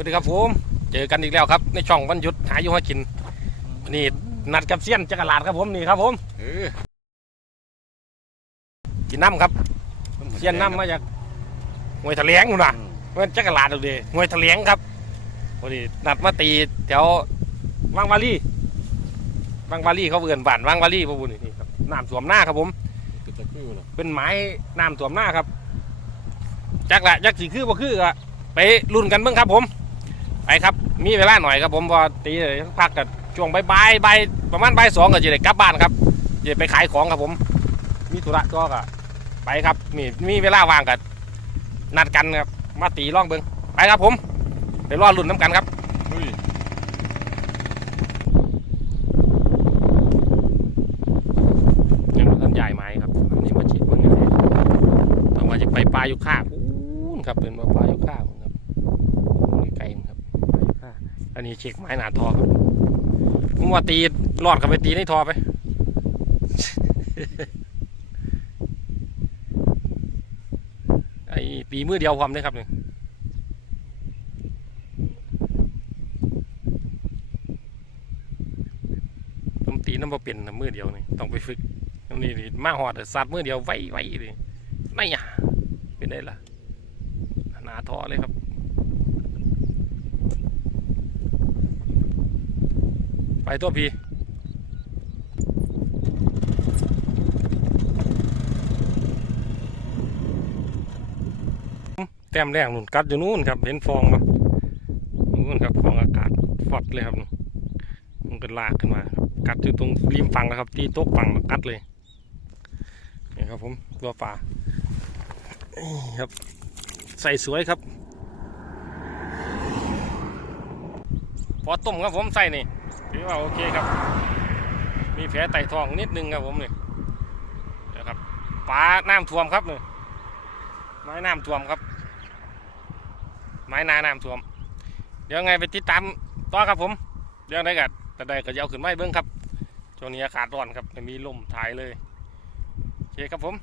วัสดีครับผม เจอกันอีกแล้วครับในช่องวันหยุดหาอยู่หากินนี่นัดกับเซียนจักรลาดครับผมนี่ครับผมเออกินน้ำครับเซียนน้ำมาจากหวยทะเลงนู่นน่ะมันจักรลาดเลยหวยทะเลงครับวันนี้นัดมาตีแถววังวาลีวังวาลีเขาเอื่นบ้านวังวาลีพวกบุญนี่ครับน้ำท่วมหน้าครับผมตึกตะคือน่ะเป็นไม้น้ำท่วมหน้าครับจักละจักสีคือบ่คือก็ไปรุ่นกันเบ้างครับผม ไปครับ มีเวลาหน่อยครับผมพอตีเลยสักพักกับช่วงบ่ายบ่ายบ่ายประมาณบ่ายสองก็จะได้กลับบ้านครับจะไปขายของครับผม มีธุระก็ก็ไปครับมีมีเวลาว่างกันนัดกันครับ มาตีร่องเบิงไปครับผมไปรอรุ่นน้ำกันครับเฮ้ยยังมาท่านใหญ่ไม้ครับอันนี้มาฉีดเบิ่งไงต้องมาจะไปปลายุค่าพูนครับเป็นมาปลายุค่าพุ่นครับนี่ไกลครับปลายุค่าอั มีเช็คไม้หนาทอครับผมว่าตีรอดกับไปตีในทอไปไอ้ปีมือเดียวความได้ครับเนี่ยผมตีน้ำบ่เป็นนะมือเดียวนี่ต้องไปฝึกนี่นี่มาหอดสัตว์มือเดียวไว้ไว้เลยไม่อะเป็นได้ล่ะหนาทอเลยครับ ไป ตัวพีแต้มแรกนู่นกัดอยู่นู่นครับ เห็นฟองปะนู่นครับฟองอากาศฟอดเลยครับมันก็ลากขึ้นมา กัดอยู่ตรงริมฝั่งแล้วครับ ที่โต๊ะฝั่งกัดเลยนี่ครับผมตัวปลาครับ ใส่สวยครับ พอต้มครับผมใส่นี่ ถือว่าโอเคครับ มีแผลไต่ทองนิดนึงครับผมนี่นะครับปลาน้ำท่วมครับนี่ไม้น้ำท่วมครับ ไม้นาน้ำท่วม เดี๋ยวไงไปติดตามต่อครับผมเดี๋ยวได้กัดแต่ได้ก็จะเอาขึ้นไม้เบิ้งครับช่วงนี้อากาศร้อนครับไม่มีลมถ่ายเลยโอเคครับผม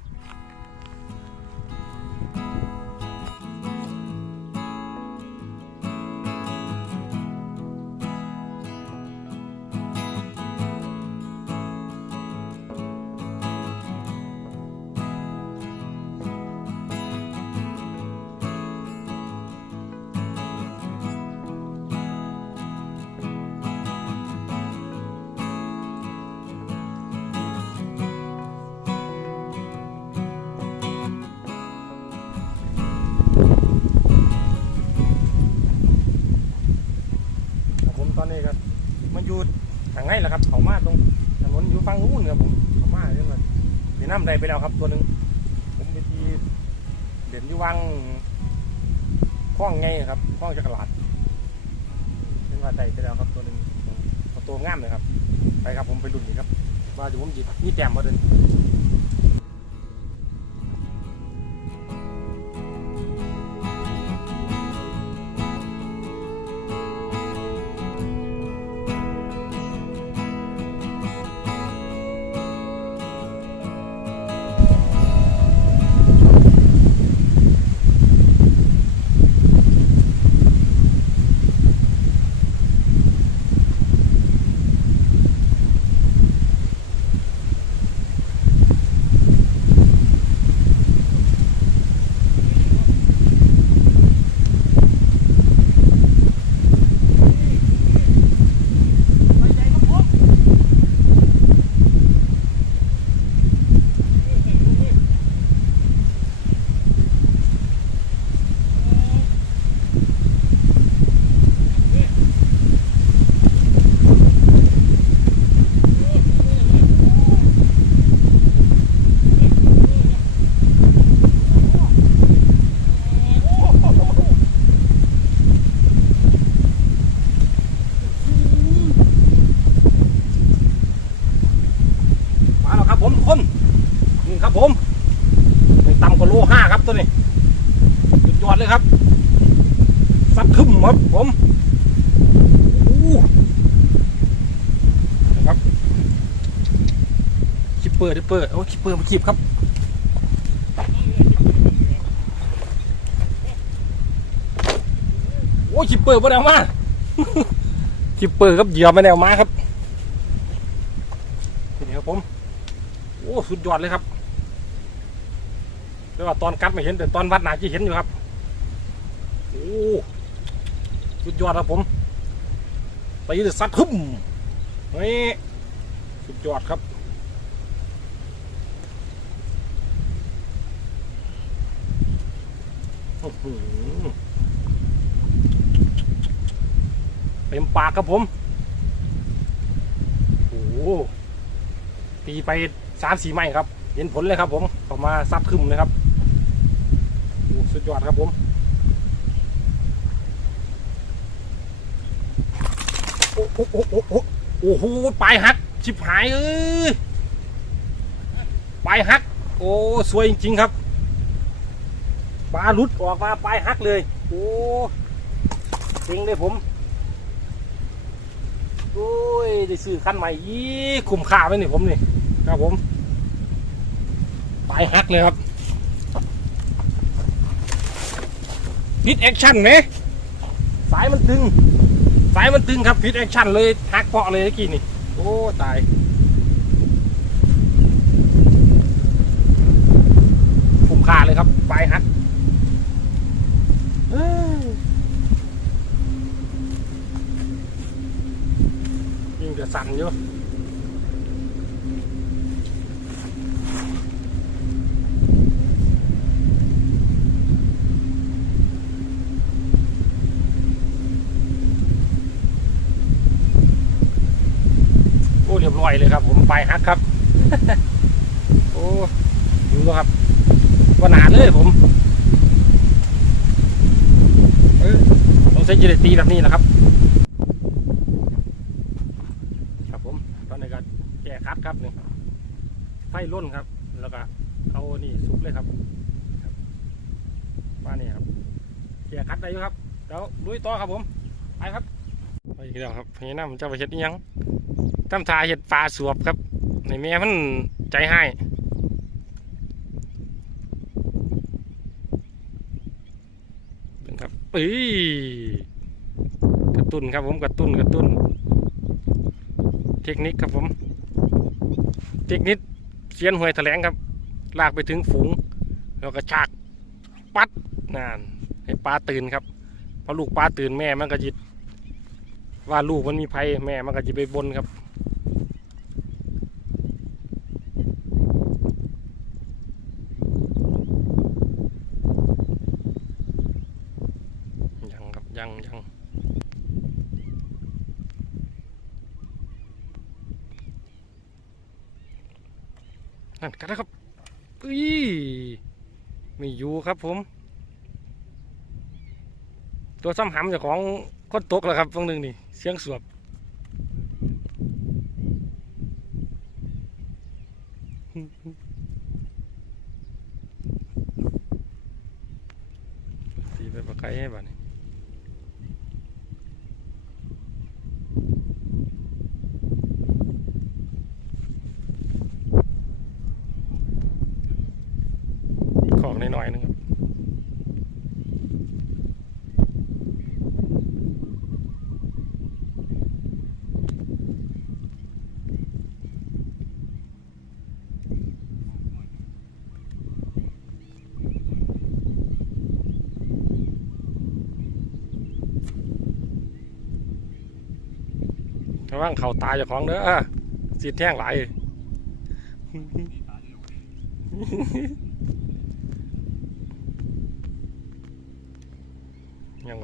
ครับผมตอนนี้ก็มันอยู่ทางไงล่ะครับ เขามาตรงถนนอยู่ฝั่งนู้นครับผมเขามาเนี่ยมันมีน้ำใดไปแล้วครับ ตัวหนึ่งผมไปทีเด่นอยู่วังคล้องไงครับคล้องจักรลาดเป็นว่าใดไปแล้วครับตัวหนึ่งตัวงามเลยครับ ไปครับผมไปรุ่นนี่ครับว่าจะผมหยิบนี่แต้มมาเดิน คนนี่ครับผมไม่ต่ำกว่าโลห้าครับตัวนี้สุดยอดเลยครับซัดขึ้นครับผมนะครับคิปเปอร์ดิปเปอร์โอ้คิปเปอร์มาขีบครับโอ้คิปเปอร์ม่ได้เอามาคิปเปอร์ครับเหยื่อไม่ได้เอามาครับนี่ครับผม โอ้สุดยอดเลยครับเรียกว่าตอนกัดไม่เห็นแต่ตอนวัดหนาจะเห็นอยู่ครับโอ้สุดยอดครับผมไปเลยซัดฮึมนี่สุดยอดครับเต็มปากครับผม โอ้ตีไป สามสี่ไม้ครับ เห็นผลเลยครับ ผมออกมาซับคึมเลยครับโอ้สุดยอดครับผมโอ้โหโอ้โหโอ้โหปลายหักชิบหายเอ้ยปลายหัก โอ้สวยจริงๆครับปลาลุดออกมาปลายหักเลย โอ้เจ๋งเลยผมโอ้ยได้ซื้อคันใหม่ยี่คุ้มค่าไหมนี่ผมนี่ ครับผมปลายหักเลยครับพิดแอคชั่นไหมสายมันตึง สายมันตึงครับพิดแอคชั่นเลยหักเปาะเลยเมื่อกี้นี่ โอ้ตายคุ้มค่าเลยครับปลายหักเอ้ยยิ่งจะสั่นอยู่โอ้เรียบร้อยเลยครับ ผมไปฮักครับ โอ้ดูครับว่าหนาเลยผมเออต้องใช้ยีเดตีแบบนี้นะครับ ครับผมตอนนี้ก็แก้คัดครับนี่ไฟล้นครับ แล้วก็เอานี่ซุปเลยครับว่านี่ครับแก้คัดได้อยู่ครับเดี๋ยวลุยต่อครับผมไปครับไปอีกแล้วครับพญานามันจะไปเห็ดยัง ทำทาเห็ดปลาสวบครับในแม่มันใจให้เป็นครับปีกระตุ้นครับผมกระตุ้นกระตุ้น เทคนิคครับผม เทคนิคเสียนหวยแถลงครับ ลากไปถึงฝูง แล้วก็ชากปัดนานให้ปลาตื่นครับพอลูกปลาตื่นแม่มันก็จิตว่าลูกมันมีภัยแม่มันก็จะไปบนครับ ยังยังนั่นกันนะครับอุ้ยไม่อยู่ครับผม ตัวซ้ำหำจากของคนตกแล้วครับฟังหนึ่งนี่ เสียงสวบตีไปปะไก่ให้บ้านี่อง หน่อยๆนึงครับระวังเข่าตายจากของเด้อสีแท่งไหล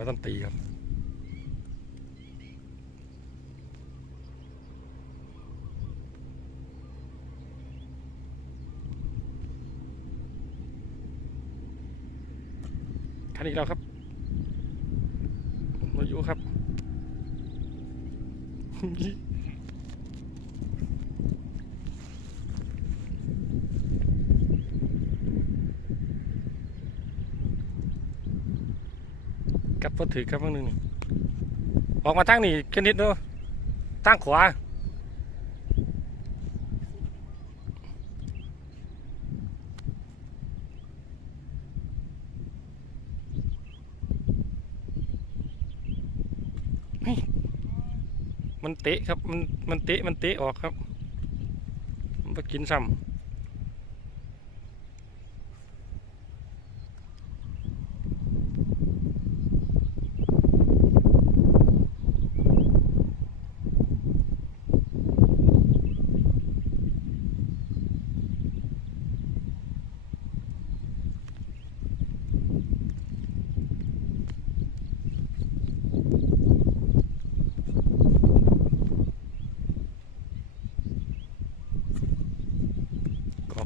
ายยังก็ต้องตีครับคันอีกแล้วครับมาอยู่ครับ พอถือครับบางนึงออกมาทางนี้กันนิดเนาะทางขวามันเตะครับ มันมันเตะมันเตะออกครับ มันกินซ้ำ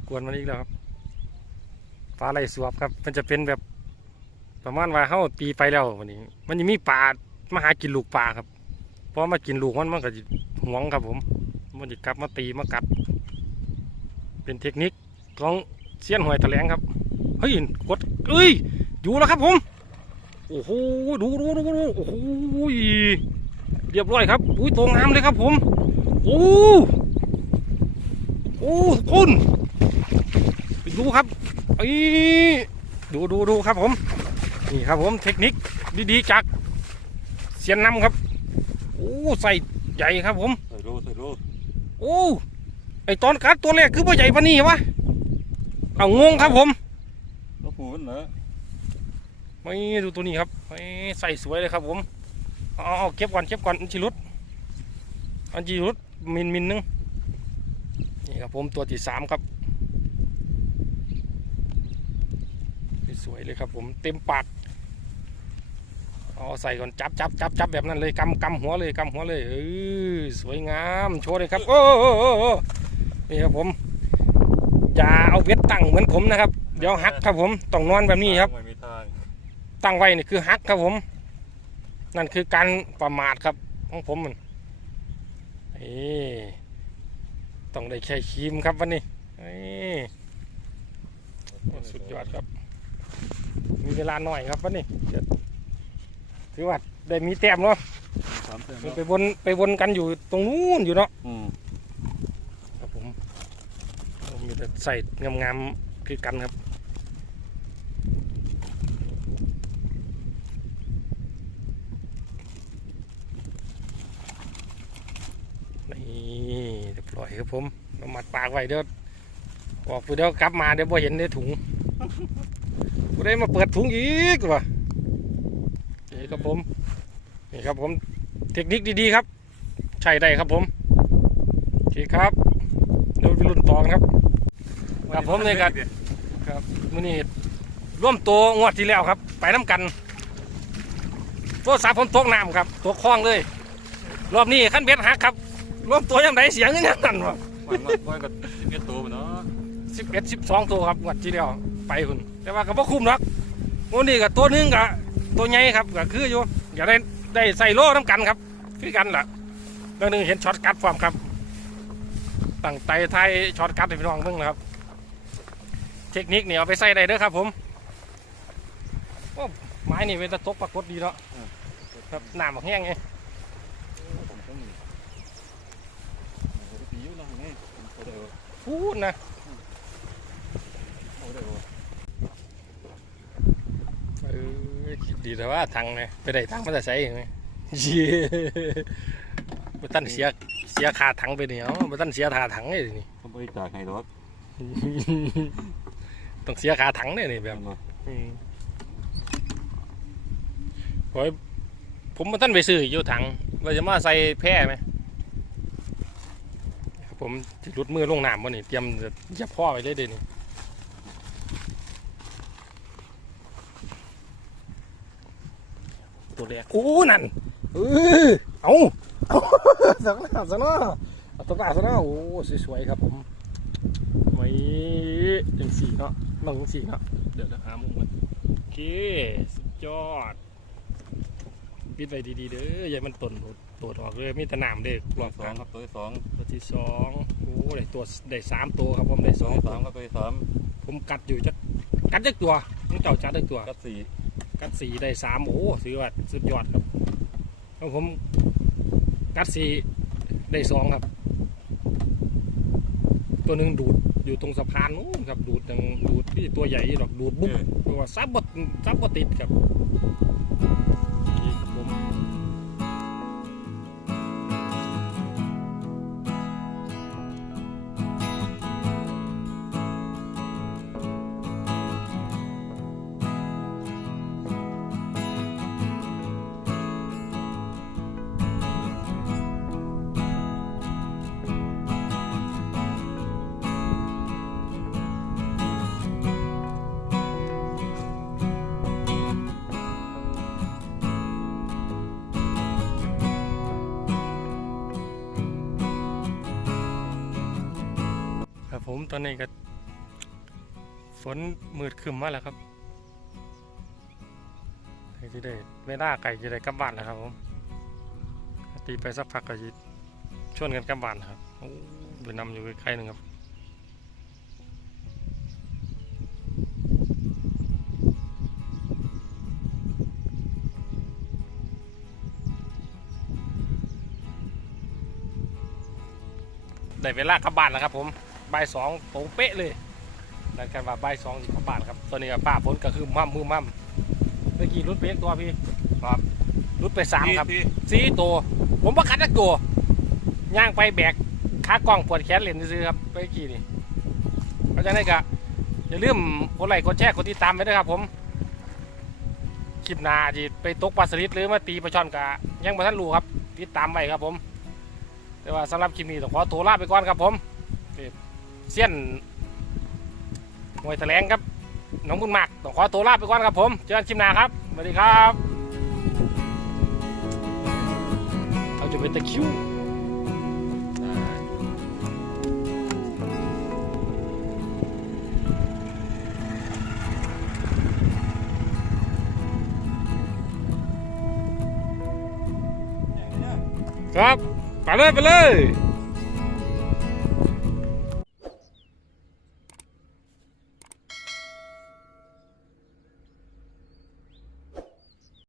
กวนมันอีกแล้วครับปลาไหลสวบครับ มันจะเป็นแบบประมาณว่าเขาตีไปแล้ววันนี้ มันจะมีปลามาหากินลูกปลาครับ เพราะมากินลูกมันมันก็จะหวงครับผม มันจะกลับมาตีมากัด เป็นเทคนิคของเซียนหอยแถลงครับ เฮ้ยกดเอ้ย อยู่แล้วครับผม โอ้โห ดูดูดูดูโอ้โห เรียบร้อยครับ อุ้ยตัวงามเลยครับผม โอ้ โอ้ทุกคน ดูครับไอ้ดูดูดูครับผม นี่ครับผมเทคนิคดีๆจากเซียนนำครับ โอ้ใส่ใหญ่ครับผมใส่รูใส่รูโอ้ไอตอนกัดตัวแรกคือว่าใหญ่ปานนี้วะเอางงครับผมแล้วหูมันเหรอไม่ดูตัวนี้ครับไม่ใส่สวยเลยครับผมเอาเอาเอาเก็บก่อนเก็บก่อนอันจิรุดอันจิรุดมินมินหนึงนี่ครับผมตัวที่สามครับ สวยเลยครับผมเต็มปากเอาใส่ก่อนจับจับจับจับแบบนั้นเลยกำกำหัวเลยกำหัวเลยเออสวยงามโชว์เลยครับ โอ้โอ้โอ้โอ้นี่ครับผมอย่าเอาเวทตั้งเหมือนผมนะครับ เดี๋ยวหักครับผมต้องนอนแบบนี้ครับไม่มีทางตั้งไว้นี่คือฮักครับผม นั่นคือการประมาทครับของผมมันนี่ต้องได้แค่ครีมครับวันนี้นี่สุดยอดครับ มีเวลาหน่อยครับวันนี้เดี๋ยวถือว่าได้มีแต้มเนาะสามเส้นมันไปวนไปวนกันอยู่ตรงนู้นอยู่เนาะอืมครับผมผมมีแต่ใส่งามๆคือกันครับนี่เรียบร้อยครับผมมามัดปากไว้เดี๋ยวออกไปเดี๋ยวกลับมาเดี๋ยวพอเห็นในถุง กูได้มาเปิดถุงอีกว่ะนี่ครับผมนี่ครับผมเทคนิคดีๆครับ ใช่ได้ครับผมโอเคครับเดี๋ยวไปรุ่นต่อกันครับครับผมเลยครับมื่อนี้ร่วมตัวงวดที่แล้วครับ ไปน้ำกันตัวสาผมตกน้ำครับตัวคล้องเลย รอบนี้ขั้นเบ็ดหักครับร่วมตัวยังไงเสียงยังนั่นวะวันวันวันก็สิบเอ็ดตัวเนาะสิบเอ็ดสิบสองตัวครับงวดที่แล้ว ไปคุณแต่ว่าก็บ่คุ้มหรอกวันนี้ก็ตัวหนึงก็ตัวใหญ่ครับก็คืออยู่อย่าได้ได้ใส่โล่น้ำกันครับคือกันล่ะเรื่องหนึงเห็นช็อตกัดฟอร์มครับตั้งใจไทยช็อตกัดให้พี่น้องเบิ่งนะครับ เทคนิคเนี่ยเอาไปใส่ได้เด้อครับ ผมโอ้ไม้นี่เป็นตะตกปรากฏดีเนาะครับน้ำมันแห้งไงผมต้องโอ้โหตีอยู่นะนี่โอ้เดี๋ยวพูดนะ โอ้เดี๋ยว เออคิ ดดีแต่ว่าทางเนี่ยไปได้ทางมันจะใส่ไหมเย้บ่ตันเสียเสียขาถังไปเนี่ยบ่ตันเสียขาถังเลยนี่ผมบริจาคให้รถต้องเสียขาถังเลยนี่แบบเนาะอืมโอ้ยผมมาตั้นไปซื้ออยู่ถังเราจะมาใส่แพร่ไหมครับผมจะรุดมือลงน้ำบ่นี่เตรียมจะเหยับพ่อไปเลยเดี๋ยวนี้ ตัวแรกโอ้นั่นเออเอาเอาสักหน้าสักหน้าเอาตัวหน้าสักหน้าโอ้สวยๆครับผมไว้จังสี่เนาะลองจังสี่เนาะเดี๋ยวจะหามุมกันโอเคสุดยอดปิดไว้ดีๆเด้ออย่ามันตนตัวออกเลยมีแต่น้ำเด็กรอบสกอลางงครับตัวที่สองตัวที่สองโอ้ได้ตัวได้สามตัวครับผมได้สสอองงตัวสามก็ตัวที่สามผมกัดอยู่จะกัดจักตัวต้องเจ้าจัดจักตัวกัดสี่ กัดสีได้สามโอ้ถือว่าสุดยอดครับแล้วผมกัดสีได้สองครับ ตัวหนึ่งดูดอยู่ตรงสะพานนู้นครับดูดยังดูดที่ตัวใหญ่หรอกดูดบุ๊บเพราะว่าซับบดซับบดติดครับ ครับผมตอนนี้ก็ฝนมืดครึมมาแล้วครับไก่จะได้เวลาไก่จะได้กลับบ้านแล้วครับผมตีไปสักพักก็จะชวนกันกลับบ้านครับโอ้ไปนำอยู่ใกล้ๆหนึ่งครับได้เวลากลับบ้านแล้วครับผม บ่ายสองตรงเป๊ะเลยนั่นกันว่าบ่ายสองสิกลับบ้านครับตอนนี้ก็ฟ้าฝนก็คือมั่มมือมั่มเมื่อกี้รุดไปเอกตัวพี่ครับรุดไปสามครับพี่สี่ตัว ผมประคัดสักตัวย่างไปแบกขากล้องปวดแขนเหรียญซื้อๆครับไปกี่นี่เพราะฉะนั้นก็อย่าลืมกดไลค์กดแชร์กดติดตามไว้ด้วยครับผมคลิปหน้าจีไปตกปลาสลิดหรือมาตีปลาช่อนกะยังไม่ทันรู้ครับ ติดตามไว้ครับผม แต่ว่าสำหรับคลิปนี้ต้องขอตัวลาไปก่อนครับผมนี่ เสี้ยนมวยแถลงครับน้องบุญมากต้องขอตัวลาไปก่อนครับผม เจอกันคลิปหน้าครับสวัสดีครับเราจะเป็นตะคิวครับ ไปเลย ไปเลย